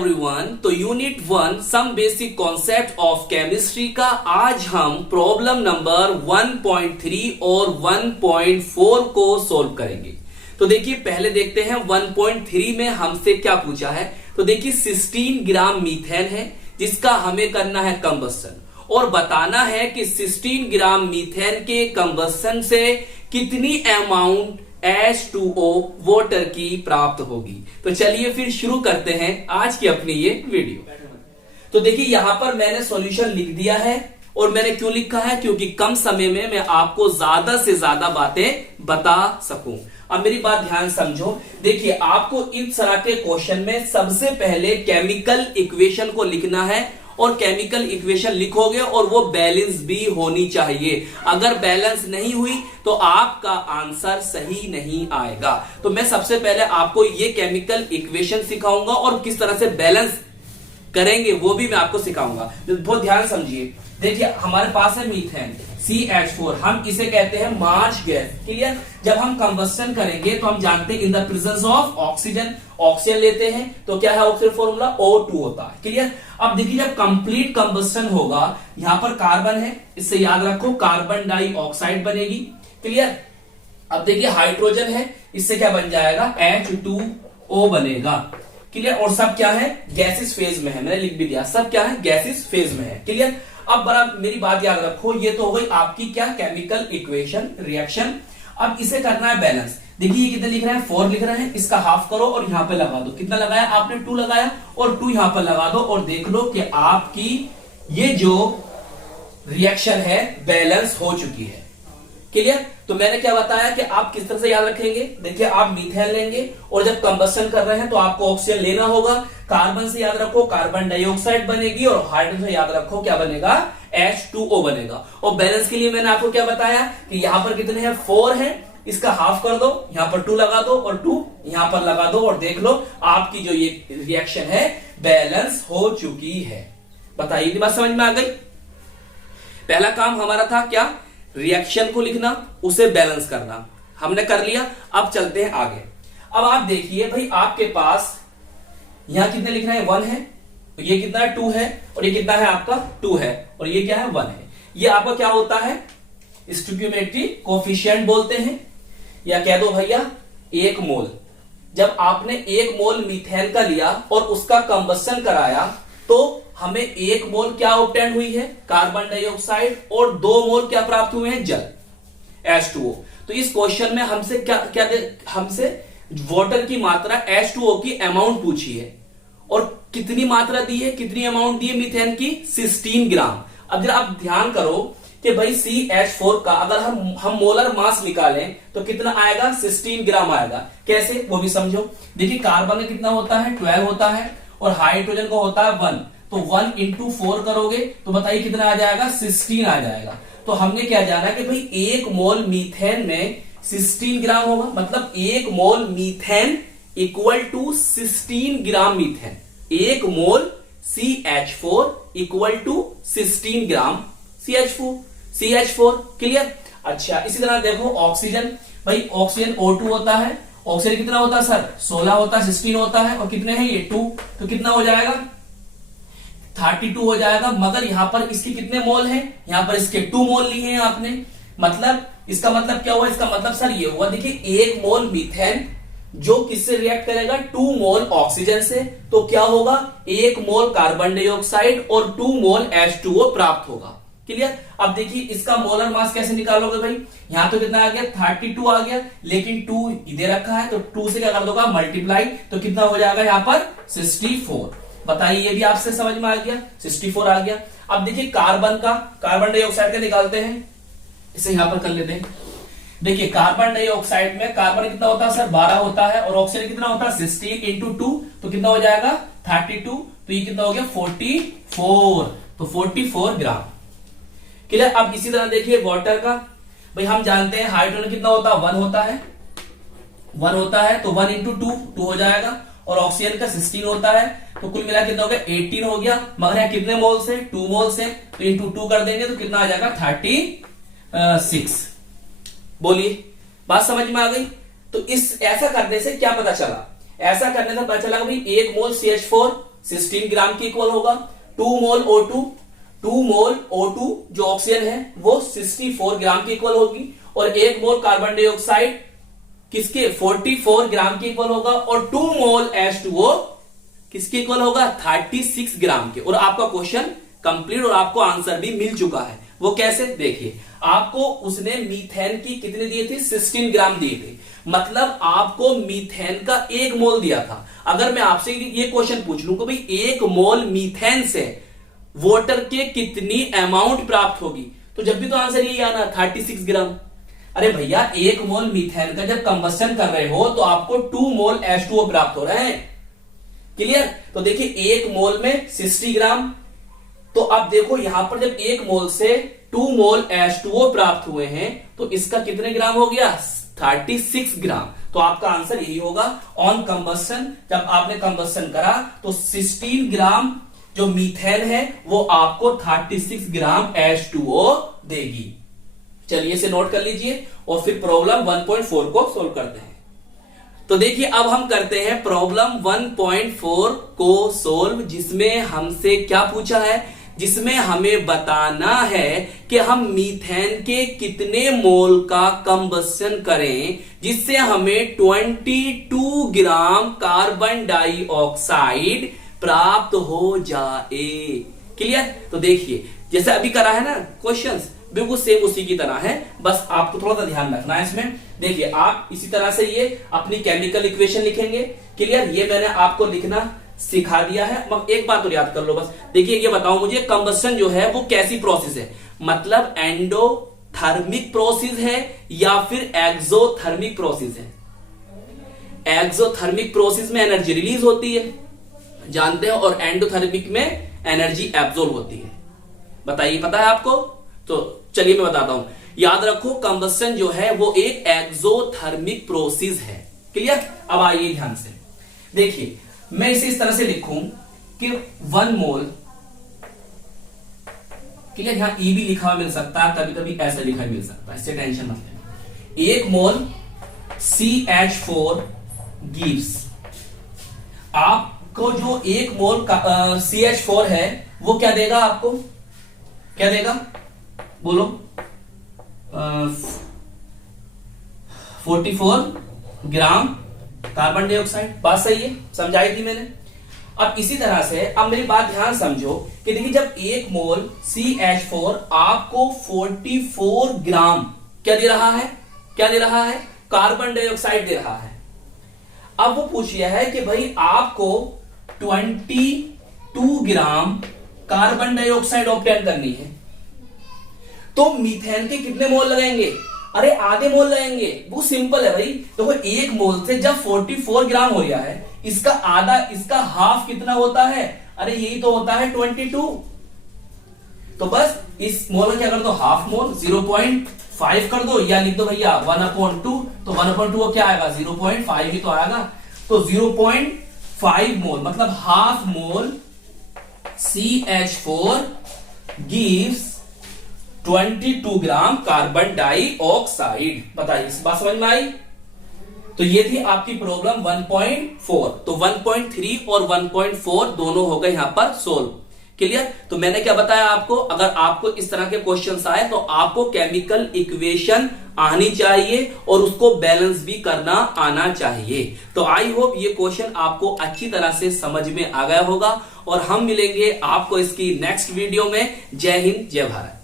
Everyone, तो unit 1 some basic concept of chemistry का आज हम प्रॉब्लम नंबर 1.3 और 1.4 को सोल्व करेंगे। तो देखिए पहले देखते हैं 1.3 में हमसे क्या पूछा है। तो देखिए 16 ग्राम मीथेन है जिसका हमें करना है कंबस्शन और बताना है कि 16 ग्राम मीथेन के कंबस्शन से कितनी अमाउंट H2O वाटर की प्राप्त होगी। तो चलिए फिर शुरू करते हैं आज की अपनी ये वीडियो। तो देखिए यहां पर मैंने सॉल्यूशन लिख दिया है और मैंने क्यों लिखा है, क्योंकि कम समय में मैं आपको ज्यादा से ज्यादा बातें बता सकूं। अब मेरी बात ध्यान समझो। देखिए आपको इस तरह के क्वेश्चन में सबसे पहले केमिकल इक्वेशन को लिखना है और केमिकल इक्वेशन लिखोगे और वो बैलेंस भी होनी चाहिए। अगर बैलेंस नहीं हुई तो आपका आंसर सही नहीं आएगा। तो मैं सबसे पहले आपको ये केमिकल इक्वेशन सिखाऊंगा और किस तरह से बैलेंस करेंगे वो भी मैं आपको सिखाऊंगा। तो बहुत ध्यान समझिए। देखिए हमारे पास है मीथेन CH4, हम इसे कहते हैं मार्च गैस। क्लियर। जब हम कंबस्टन करेंगे तो हम जानते हैं in the presence of oxygen, oxygen लेते हैं तो क्या है ऑक्सीजन फॉर्मूला O2 होता है। क्लियर। अब देखिए जब कंप्लीट कंबस्टन होगा, यहां पर कार्बन है, इससे याद रखो कार्बन डाइऑक्साइड बनेगी। क्लियर। अब देखिए हाइड्रोजन है, इससे क्या बन जाएगा H2O बनेगा। क्लियर। और सब क्या है गैसिस फेज में है, मैंने लिख भी दिया, सब क्या है गैसिस फेज में है। क्लियर। अब बड़ा मेरी बात याद रखो, ये तो हो गई आपकी क्या केमिकल इक्वेशन रिएक्शन। अब इसे करना है बैलेंस। देखिए ये कितने लिख रहे हैं 4 लिख रहे हैं, इसका हाफ करो और यहां पे लगा दो। कितना लगाया आपने 2 लगाया और 2 यहां पर लगा दो और देख लो कि आपकी ये जो रिएक्शन है बैलेंस हो चुकी है। क्लियर। तो मैंने क्या बताया कि आप किस तरह से याद रखेंगे। देखिए आप मीथेन लेंगे और जब कंबस्टन कर रहे हैं तो आपको ऑक्सीजन लेना होगा। कार्बन से याद रखो कार्बन डाइऑक्साइड बनेगी और हाइड्रोजन से याद रखो क्या बनेगा H2O बनेगा। और बैलेंस के लिए मैंने आपको क्या बताया कि यहां पर कितने हैं 4 है, इसका हाफ कर दो, यहां पर 2 लगा दो और 2 यहां पर लगा दो और देख लो आपकी जो ये रिएक्शन है बैलेंस हो चुकी है। बताइए बात समझ में आ गई। पहला काम हमारा था क्या, रिएक्शन को लिखना, उसे बैलेंस करना, हमने कर लिया। अब चलते हैं आगे। अब आप देखिए भाई आपके पास यहां कितने लिख रहे हैं 1 है, ये कितना है 2 है और ये कितना है आपका 2 है और ये क्या है 1 है। ये आपका क्या होता है स्टोइकियोमेट्री कोफिशिएंट बोलते हैं, या कह दो भैया 1 मोल। जब आपने 1 मोल मीथेन का लिया और उसका कंबस्टन कराया तो हमें 1 मोल क्या ऑब्टेन हुई है कार्बन डाइऑक्साइड और 2 मोल क्या प्राप्त हुए हैं जल H2O। तो इस क्वेश्चन में हमसे क्या हमसे वाटर की मात्रा H2O की अमाउंट पूछी है और कितनी मात्रा दी है, कितनी अमाउंट दी है मीथेन की 16 ग्राम। अब जरा आप ध्यान करो कि भाई CH4 का अगर हम मोलर मास निकालें तो कितना आएगा 16 ग्राम आएगा। कैसे वो भी समझो। देखिए कार्बन में कितना होता है 12 होता है और हाइड्रोजन को होता है 1, तो 1 into 4 करोगे तो बताइए कितना आ जाएगा 16 आ जाएगा। तो हमने क्या जाना कि भाई 1 मोल मीथेन में 16 ग्राम होगा, मतलब 1 mole methane equal to 16 gram methane. 1 mole CH4 equal to 16 gram CH4। Clear. अच्छा इसी तरह देखो ऑक्सीजन, भाई ऑक्सीजन O2 होता है, ऑक्सीजन कितना होता है सर 16 होता है, 16 होता है और कितने हैं ये 2, तो कितना हो जाएगा 32 हो जाएगा। मगर यहां पर इसके कितने मोल हैं, यहां पर इसके 2 मोल लिए हैं आपने। मतलब इसका मतलब क्या हुआ, इसका मतलब सर ये हुआ देखिए 1 मोल मीथेन जो किससे रिएक्ट करेगा 2 मोल ऑक्सीजन से, तो क्या होगा 1 मोल कार्बन डाइऑक्साइड और 2 मोल H2O प्राप्त होगा। क्लियर। अब देखिए इसका मोलर मास कैसे निकालोगे भाई, यहां तो कितना आ गया 32 आ गया, लेकिन 2 इधर रखा है तो 2 से क्या कर दोगा मल्टीप्लाई, तो कितना हो जाएगा यहां पर 64। बताइए ये भी आपसे समझ में आ गया 64 आ गया। अब देखिए कार्बन डाइऑक्साइड का निकालते हैं, इसे यहां पर कर लेते हैं। देखिए कार्बन डाइऑक्साइड में कार्बन कितना होता है सर 12 होता है और ऑक्सीजन कितना होता है 16 into 2, तो कितना हो जाएगा 32, तो ये कितना हो गया 44, तो 44 ग्राम। क्लियर। अब इसी तरह देखिए वाटर का, भाई हम जानते हैं हाइड्रोजन कितना होता है 1 होता है, 1 होता है तो 1 into 2 हो जाएगा और ऑक्सीजन का 16 होता है, तो कुल मिला कितना हो गया 18 हो गया। मगर यहाँ कितने मोल से 2 मोल से, तो इंटू 2 कर देंगे तो कितना आ जाएगा 36। बोलिए बात समझ में आ गई। तो इस ऐसा करने से क्या पता चला, ऐसा करने से पता चला भाई 1 मोल CH4 16 ग्राम के इक्वल होगा। 2 मोल O2 जो ऑक्सीजन है वो 64 ग्राम के इक्वल होगी, और 1 मोल कार्बन डाइऑक्साइड किसके 44 ग्राम के इक्वल होगा, और 2 मोल H2O किसके इक्वल होगा 36 ग्राम के। और आपका क्वेश्चन कंप्लीट और आपको आंसर भी मिल चुका है। वो कैसे, देखिए आपको उसने मीथेन की कितने दिए थे 16 ग्राम दिए थे, मतलब आपको मीथेन का 1 मोल दिया था। अगर मैं आपसे ये क्वेश्चन पूछ लूं कि भाई 1 मोल मीथेन से वाटर के कितनी अमाउंट प्राप्त होगी, तो जब भी तो आंसर यही आना 36 ग्राम। अरे भैया 1 मोल मीथेन का जब कंबस्टन कर रहे हो तो आपको 2 मोल H2O प्राप्त हो रहे हैं। क्लियर। तो देखिए 1 मोल में 60 ग्राम, तो अब देखो यहां पर जब 1 मोल से 2 मोल H2O प्राप्त हुए हैं तो इसका कितने ग्राम हो गया 36 ग्राम। तो आपका आंसर यही होगा ऑन कंबस्टन, जब आपने कंबस्टन करा तो 16 ग्राम जो मीथेन है वो आपको 36 ग्राम H2O देगी। चलिए इसे नोट कर लीजिए और फिर प्रॉब्लम 1.4 को सोल्व करते हैं। तो देखिए अब हम करते हैं प्रॉब्लम 1.4 को सोल्व, जिसमें हमसे क्या पूछा है, जिसमें हमें बताना है कि हम मीथेन के कितने मोल का कंबस्टन करें जिससे हमें 22 ग्राम कार्बन डाइऑक्साइड प्राप्त हो जाए। क्लियर। तो देखिए जैसे अभी करा है ना क्वेश्चंस, बिल्कुल सेम उसी की तरह है, बस आपको थोड़ा सा ध्यान रखना है इसमें। देखिए आप इसी तरह से ये अपनी केमिकल इक्वेशन लिखेंगे। क्लियर। ये मैंने आपको लिखना सिखा दिया है, एक बात तो याद कर लो बस। देखिए ये बताओ मुझे कंबस्टन जो है वो कैसी प्रोसेस है, मतलब एंडोथर्मिक प्रोसेस है या फिर एक्सोथर्मिक प्रोसेस है। एक्सोथर्मिक प्रोसेस में एनर्जी रिलीज होती है जानते हैं, और एंडोथर्मिक में एनर्जी एब्जॉर्ब होती है। बताइए पता है आपको। तो चलिए मैं बताता हूं, याद रखो कंबस्टन जो है वो एक एक्सोथर्मिक प्रोसेस है। क्लियर। अब आइए ध्यान से देखिए, मैं इसे इस तरह से लिखूं कि 1 मोल, क्लियर, यहां ई भी लिखा हुआ मिल सकता है, कभी कभी ऐसा लिखा मिल सकता है, इससे टेंशन मत लेना। 1 मोल CH4 गिव्स, आपको जो 1 मोल CH4 है वो क्या देगा, आपको क्या देगा बोलो 44 ग्राम कार्बन डाइऑक्साइड। बात सही है, समझाई थी मैंने। अब इसी तरह से अब मेरी बात ध्यान समझो कि देखिए जब 1 मोल CH4 आपको 44 ग्राम क्या दे रहा है, क्या दे रहा है, कार्बन डाइऑक्साइड दे रहा है। अब वो पूछ लिया है कि भाई आपको 22 ग्राम कार्बन डाइऑक्साइड ऑब्टेन करनी है, तो मीथेन के कितने मोल लगेंगे, अरे आधे मोल लगेंगे। वो सिंपल है भाई, देखो 1 मोल से जब 44 ग्राम हो गया है, इसका आधा, इसका हाफ कितना होता है, अरे यही तो होता है 22। तो बस इस मोल का क्या कर दो, हाफ मोल 0.5 कर दो, या लिख दो भैया 1/2। तो 1/2 क्या आएगा 0.5 ही तो आएगा। तो 0.5 मोल मतलब half mole CH4 gives 22 gram carbon dioxide. बताइए इस बात समझ में आई। तो ये थी आपकी प्रॉब्लम 1.4। तो 1.3 और 1.4 दोनों हो गए यहां पर सोल्व। क्लियर। तो मैंने क्या बताया आपको, अगर आपको इस तरह के क्वेश्चंस आए तो आपको केमिकल इक्वेशन आनी चाहिए और उसको बैलेंस भी करना आना चाहिए। तो आई होप ये क्वेश्चन आपको अच्छी तरह से समझ में आ गया होगा, और हम मिलेंगे आपको इसकी नेक्स्ट वीडियो में। जय हिंद, जय भारत।